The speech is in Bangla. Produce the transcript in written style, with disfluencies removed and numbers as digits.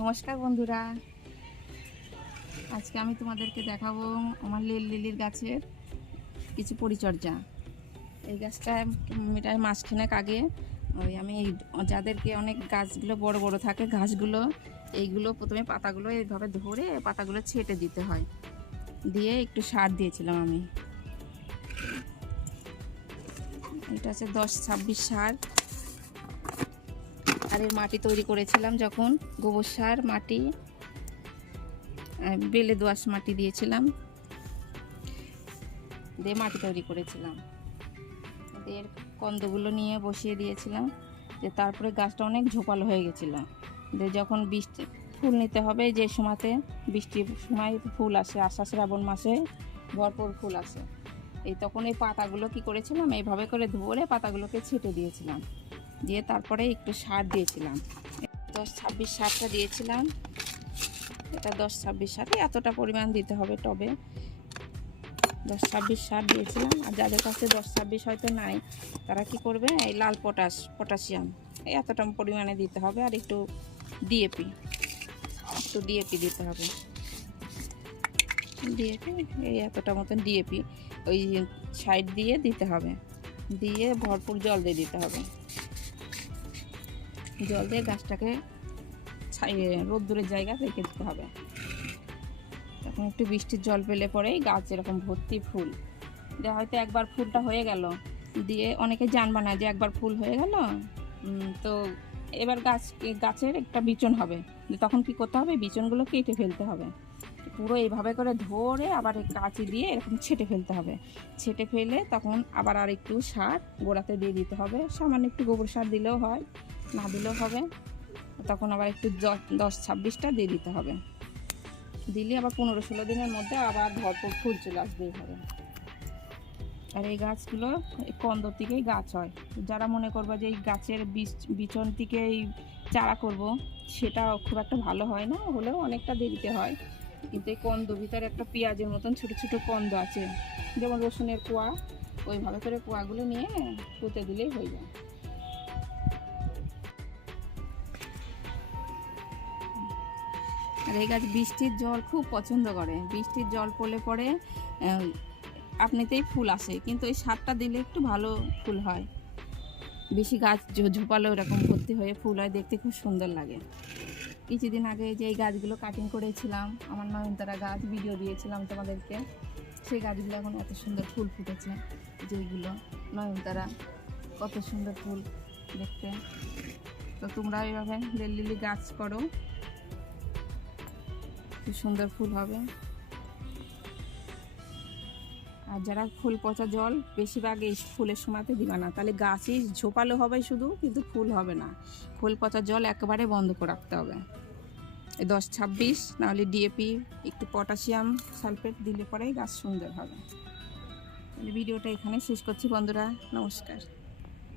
নমস্কার বন্ধুরা, আজকে আমি তোমাদেরকে দেখাবো আমার লিলির গাছের কিছু পরিচর্যা। এই গাছটা এটার মাসখানেক আগে আমি যাদেরকে অনেক গাছগুলো বড় বড় থাকে ঘাসগুলো, এইগুলো প্রথমে পাতাগুলো এইভাবে ধরে পাতাগুলো ছেটে দিতে হয়, দিয়ে একটু সার দিয়েছিলাম আমি। এটা হচ্ছে 10-26 সার। আর এর মাটি তৈরি করেছিলাম যখন গোবর সার, মাটি, বেলে দোআঁশ মাটি দিয়েছিলাম, দিয়ে মাটি তৈরি করেছিলাম, দিয়ে কন্দগুলো নিয়ে বসিয়ে দিয়েছিলাম। যে তারপরে গাছটা অনেক ঝোপালো হয়ে গেছিলো। দিয়ে যখন বৃষ্টি ফুল নিতে হবে, যে সময়তে বৃষ্টির সময় ফুল আসে, আষাঢ় শ্রাবণ মাসে ভরপুর ফুল আসে, তখন এই পাতাগুলো কি করেছিলাম, এইভাবে করে ধরে পাতাগুলোকে ছেটে দিয়েছিলাম, দিয়ে তারপরে একটু সার দিয়েছিলাম। 10-26 সারটা দিয়েছিলাম। এটা 10-26 সারে এতটা পরিমাণ দিতে হবে টবে। 10-26 সার দিয়েছিলাম। আর যাদের কাছে 10-26 হয়তো নাই, তারা কি করবে, এই লাল পটাশিয়াম এই এতটা পরিমাণে দিতে হবে। আর একটু ডিএপি দিতে হবে। ডিএপি এই এতটা মতন ডিএপি ওই সাইড দিয়ে দিতে হবে, দিয়ে ভরপুর জল দিয়ে দিতে হবে। জল দিয়ে গাছটাকে রোদ্দুরের জায়গা রেখে দিতে হবে। তখন একটু বৃষ্টির জল পেলে পরেই গাছ এরকম ভর্তি ফুল দিয়ে, হয়তো একবার ফুলটা হয়ে গেল, দিয়ে অনেকে জানবা না যে একবার ফুল হয়ে গেল, তো এবার গাছের একটা বিচন হবে। তখন কি করতে হবে, বিচনগুলো কেটে ফেলতে হবে। পুরো এইভাবে করে ধরে আবার কাঁচি দিয়ে এরকম ছেটে ফেলতে হবে। ছেটে ফেলে তখন আবার আর একটু সার গোড়াতে দিয়ে দিতে হবে। সামান্য একটু গোবর সার দিলেও হয়, না দিলেও হবে। তখন আবার একটু 10-26টা দিয়ে দিতে হবে। দিলে আবার 15-16 দিনের মধ্যে আবার ভরপুর ফুল চলে আসবে এইভাবে। আর এই গাছগুলো কন্দ থেকেই গাছ হয়। যারা মনে করবে যে এই গাছের বিচন থেকে এই চারা করব, সেটা খুব একটা ভালো হয় না, হলেও অনেকটা দেরিতে হয়। কিন্তু এই কন্দ ভিতরে একটা পেঁয়াজের মতন ছোটো ছোটো কন্দ আছে, যেমন রসুনের কোয়া, ওইভাবে করে কোয়াগুলো নিয়ে পুঁতে দিলেই হয়ে যায়। আর এই গাছ বৃষ্টির জল খুব পছন্দ করে। বৃষ্টির জল পড়লে পরে আপনিতেই ফুল আসে, কিন্তু এই সারটা দিলে একটু ভালো ফুল হয়। বেশি গাছ ঝোপালো এরকম ভর্তি হয়ে ফুল হয়, দেখতে খুব সুন্দর লাগে। কিছুদিন আগে যে এই গাছগুলো কাটিং করেছিলাম, আমার নয়নতারা গাছ, ভিডিও দিয়েছিলাম তোমাদেরকে, সেই গাছগুলো এখন এত সুন্দর ফুল ফুটেছে। যেগুলো নয়নতারা, কত সুন্দর ফুল দেখতে। তো তোমরা এইভাবে লিলি গাছ করো, খুব সুন্দর ফুল হবে। আর যারা ফুল পচা জল বেশিরভাগ এই ফুলের সময়তে দিবা না, তাহলে গাছই ঝোপালো হবে শুধু, কিন্তু ফুল হবে না। ফুল পচা জল একেবারে বন্ধ করে রাখতে হবে। 10-26 নাহলে ডিএপি, একটু পটাশিয়াম সালফেট দিলে পরেই গাছ সুন্দর হবে। ভিডিওটা এখানে শেষ করছি বন্ধুরা, নমস্কার।